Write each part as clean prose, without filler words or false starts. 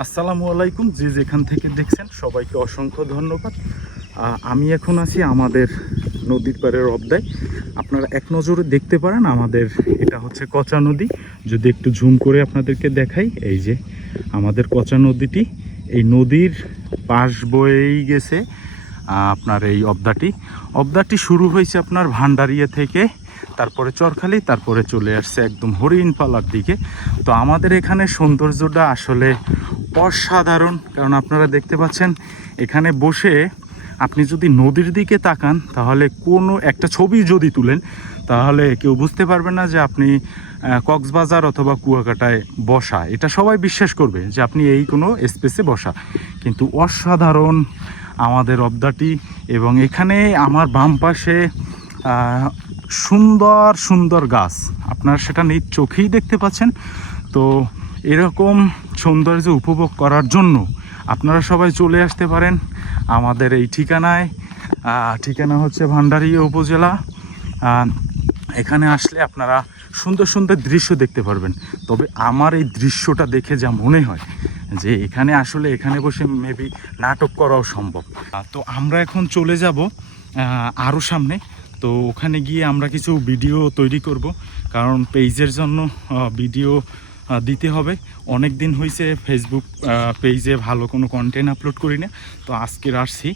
আসসালামু আলাইকুম, যে যেখান থেকে দেখছেন সবাইকে অসংখ্য ধন্যবাদ। আমি এখন আছি আমাদের নদীর পাড়ের অবদায়। আপনারা এক নজরে দেখতে পারেন আমাদের এটা হচ্ছে কচা নদী। যদি একটু ঝুম করে আপনাদেরকে দেখাই, এই যে আমাদের কচা নদীটি, এই নদীর পাশ বয়েই গেছে আপনার এই অবদাটি শুরু হয়েছে আপনার ভান্ডারিয়া থেকে, তারপরে চরখালি, তারপরে চলে আসছে একদম হরিণপালার দিকে। তো আমাদের এখানে সৌন্দর্যটা আসলে অসাধারণ, কারণ আপনারা দেখতে পাচ্ছেন এখানে বসে আপনি যদি নদীর দিকে তাকান, তাহলে কোনো একটা ছবি যদি তুলেন, তাহলে কেউ বুঝতে পারবে না যে আপনি কক্সবাজার অথবা কুয়াকাটায় বসা। এটা সবাই বিশ্বাস করবে যে আপনি এই কোনো স্পেসে বসা, কিন্তু অসাধারণ আমাদের অবদাটি। এবং এখানে আমার বাম পাশে সুন্দর সুন্দর গাছ, আপনারা সেটা নিজ চোখেই দেখতে পাচ্ছেন। তো এরকম সৌন্দর্য উপভোগ করার জন্য আপনারা সবাই চলে আসতে পারেন আমাদের এই ঠিকানায়। ঠিকানা হচ্ছে ভান্ডারিয়া উপজেলা। এখানে আসলে আপনারা সুন্দর সুন্দর দৃশ্য দেখতে পারবেন। তবে আমার এই দৃশ্যটা দেখে যা মনে হয় যে এখানে বসে মেবি নাটক করাও সম্ভব। তো আমরা এখন চলে যাব আরও সামনে। তো ওখানে গিয়ে আমরা কিছু ভিডিও তৈরি করব, কারণ পেজের জন্য ভিডিও দিতে হবে। অনেক দিন হয়েছে ফেসবুক পেজে ভালো কোনো কন্টেন্ট আপলোড করি না। তো আজকের আসছি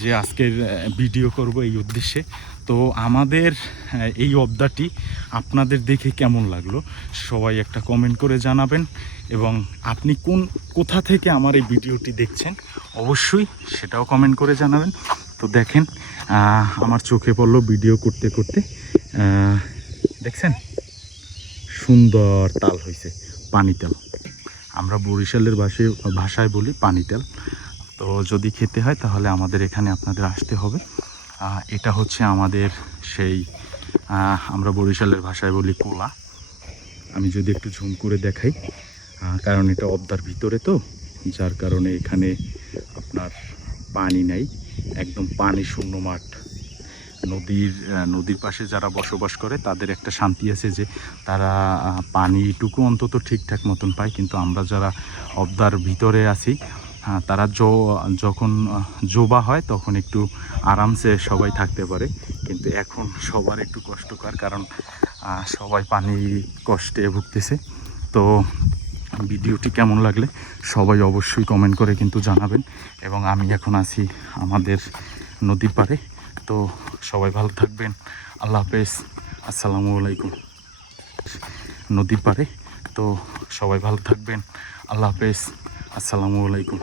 যে আজকের ভিডিও করব এই উদ্দেশ্যে। তো আমাদের এই অবদাটি আপনাদের দেখে কেমন লাগলো সবাই একটা কমেন্ট করে জানাবেন, এবং আপনি কোথা থেকে আমার এই ভিডিওটি দেখছেন অবশ্যই সেটাও কমেন্ট করে জানাবেন। তো দেখেন আমার চোখে পড়লো ভিডিও করতে করতে, দেখছেন সুন্দর তাল হয়েছে, পানিতাল। আমরা বরিশালের ভাষায় বলি পানিতাল। তো যদি খেতে হয় তাহলে আমাদের এখানে আপনাদের আসতে হবে। এটা হচ্ছে আমাদের সেই আমরা বরিশালের ভাষায় বলি কোলা। আমি যদি একটু ঝুম করে দেখাই, কারণ এটা অবদার ভিতরে, তো যার কারণে এখানে আপনার পানি নাই, একদম পানি শূন্য মাঠ। নদীর পাশে যারা বসবাস করে তাদের একটা শান্তি আছে যে তারা পানিটুকু অন্তত ঠিকঠাক মতন পায়, কিন্তু আমরা যারা অবদার ভিতরে আছি তারা যখন জোবা হয় তখন একটু আরামসে সবাই থাকতে পারে, কিন্তু এখন সবার একটু কষ্টকর, কারণ সবাই পানি কষ্টে ভুগতেছে। তো ভিডিওটি কেমন লাগলে সবাই অবশ্যই কমেন্ট করে কিন্তু জানাবেন। এবং আমি এখন আছি আমাদের নদীর পাড়ে। তো সবাই ভালো থাকবেন, আল্লাহ হাফেজ, আসসালামু আলাইকুম। নদীর পাড়ে, তো সবাই ভালো থাকবেন, আল্লাহ হাফেজ, আসসালামু আলাইকুম।